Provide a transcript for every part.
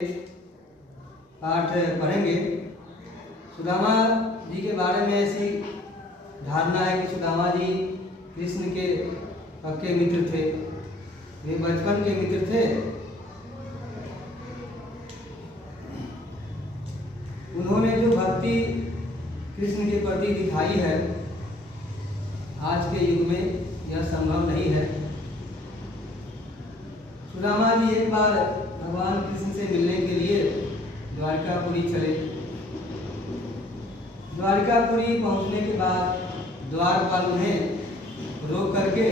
पाठ पढ़ेंगे। सुदामा जी के बारे में ऐसी धारणा है कि सुदामा जी कृष्ण के पक्के मित्र थे, वे बचपन के मित्र थे। उन्होंने जो भक्ति कृष्ण के प्रति दिखाई है, आज के युग में यह संभव नहीं है। सुदामा जी एक बार भगवान कृष्ण से मिलने के लिए द्वारकापुरी चले। द्वारकापुरी पहुंचने के बाद द्वारपाल उन्हें रोक करके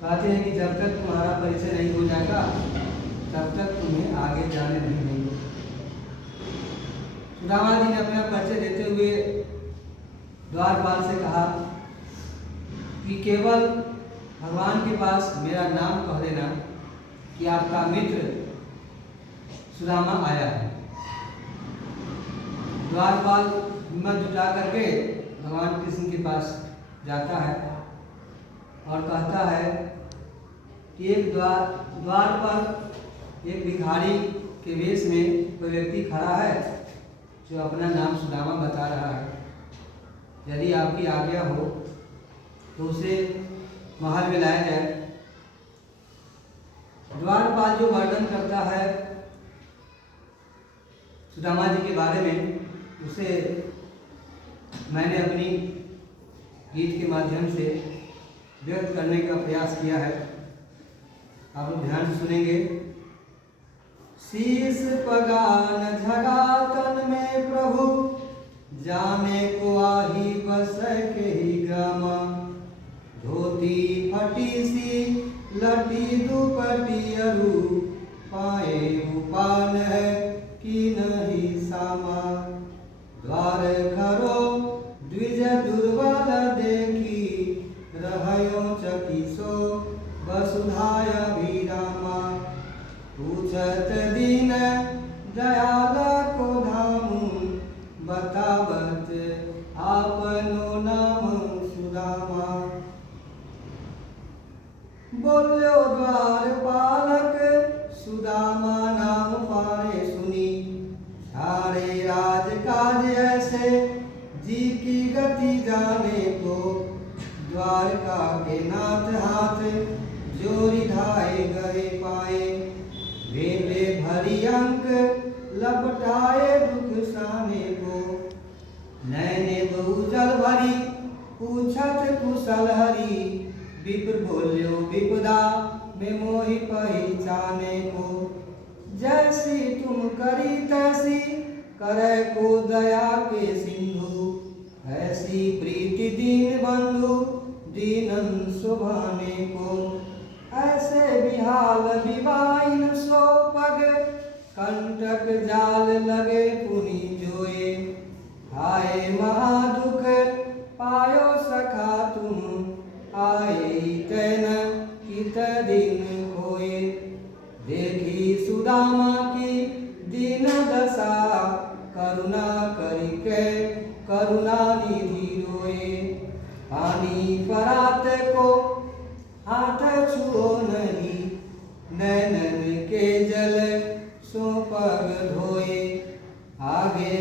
कहते हैं कि जब तक तुम्हारा परिचय नहीं हो जाएगा तब तक तुम्हें आगे जाने नहीं देंगे। सुदामा जी ने अपना परिचय देते हुए द्वारपाल से कहा कि केवल भगवान के पास मेरा नाम कह देना कि आपका मित्र सुदामा आया है। द्वारपाल हिम्मत जुटा करके भगवान कृष्ण के पास जाता है और कहता है कि एक द्वार पर एक भिखारी के वेश में कोई व्यक्ति खड़ा है जो अपना नाम सुदामा बता रहा है। यदि आपकी आज्ञा हो तो उसे महल में लाया जाए। द्वारपाल जो वर्णन करता है सुदामा जी के बारे में, उसे मैंने अपनी गीत के माध्यम से व्यक्त करने का प्रयास किया है। आप लोग ध्यान से सुनेंगे। शीश पगान झगा तन में प्रभु, जाने को आही बस के ही ग्राम। धोती फटी सी लटी दुपटी अरु, पाए उपान है कि नहीं सामा। द्वार खरो द्विज दुर्बल देखी, रहयो चकिसो वसुधाय विरामा। पूछत दीन दयाल को धामु, बतावत आपनो नाम सुदामा। बोल्यो द्वारपालक सुदामा नाम पारे सुनी, सारे राज काज ऐसे जी की गति जाने को। द्वारका के नाथ हाथ जोरी धाए गए पाए, भेंटे भरी अंक लपटाए दुख साने को। नैने बहु जल भरी पूछत कुशल हरी, विप्र बोल्यो विपदा में मोहि पहचाने को। जैसी तुम करी तैसी करे को दया के सिंधु, ऐसी प्रीति दीन बंधु दीनन सुभाने को। ऐसे बिहाल विवाइन सो पग, कंटक जाल लगे पुनि जोए। हाय महादुख पायो सखा तुम, आए तैन कित दिन खोए। देखी सुदामा की दीन दशा, करुणा करिके करुणा निधि रोए। पानी परात को हाथ छुओ नहीं, नैनन के जल सो पग धोए। आगे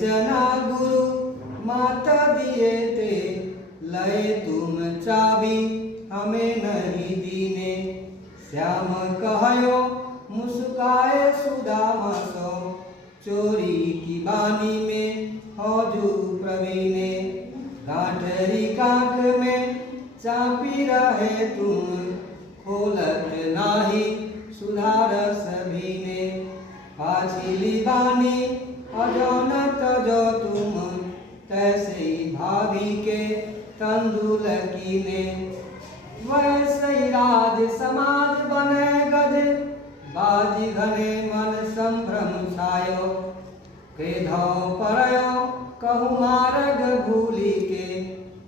चना गुरु माता दिए ते, लय तुम चाबी हमें नहीं दीने। श्याम कहयो मुस्काए सुदामा सो, चोरी की बानी में हौजू प्रवीणे। गांठरी कांख में चापी रहे तुम, खोलत नाही सुधार सभी ने। पाछिली बानी अजौन तजो तुम, तैसे ही भाभी के तंदुल कीने। वैसे ही राज समाज बने गद, बाजी घने मन संभ्रम छायो। केधौ परयो कहु मार्ग भूली के,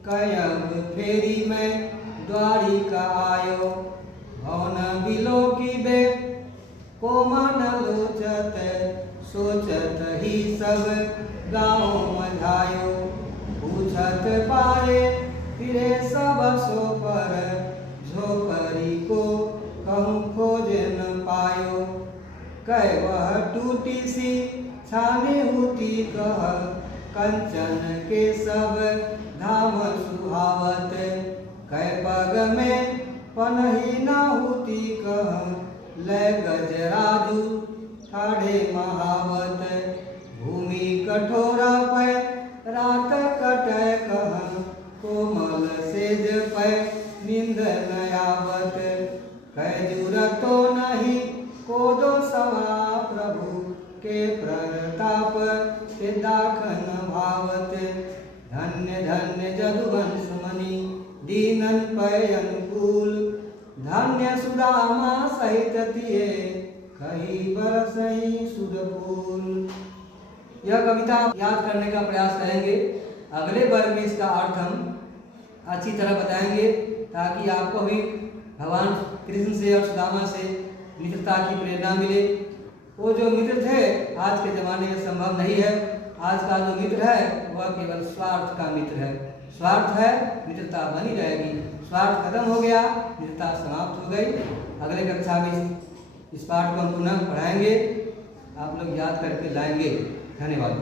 कयब फेरी में द्वारिका आयो। भवन बिलोकी बे को मन लोचत, सोचत ही सब गाँव मझायो। पूछत पारे फिरे सब सो पर, झोपरी को कहूँ खोज न पायो। कह वह टूटी सी छानी होती कह, कंचन के सब धाम सुहावत। कह पग में पनही ना होती कह, लय गजराजू ठाढ़े महावत। भूमि कठोरा पै रात कटै कह, कोमल सेज पै नींद न आवत। कह जूरतो नहीं कोदो सवा, प्रभु के प्रताप के दाखन भावत। धन्य धन्य जदुवंश मणि दीनन पै अनुकूल, धन्य सुदामा सहित तिये कही बरसई सुध फूल। यह कविता याद करने का प्रयास करेंगे। अगले वर्ग में इसका अर्थ हम अच्छी तरह बताएंगे, ताकि आपको भी भगवान कृष्ण से और सुदामा से मित्रता की प्रेरणा मिले। वो जो मित्र थे आज के ज़माने में संभव नहीं है। आज का जो मित्र है वह केवल स्वार्थ का मित्र है। स्वार्थ है, मित्रता बनी रहेगी। स्वार्थ खत्म हो गया, मित्रता समाप्त हो गई। अगले कक्षा में इस पाठ को हम पुनः पढ़ाएंगे, आप लोग याद करके लाएंगे। धन्यवाद।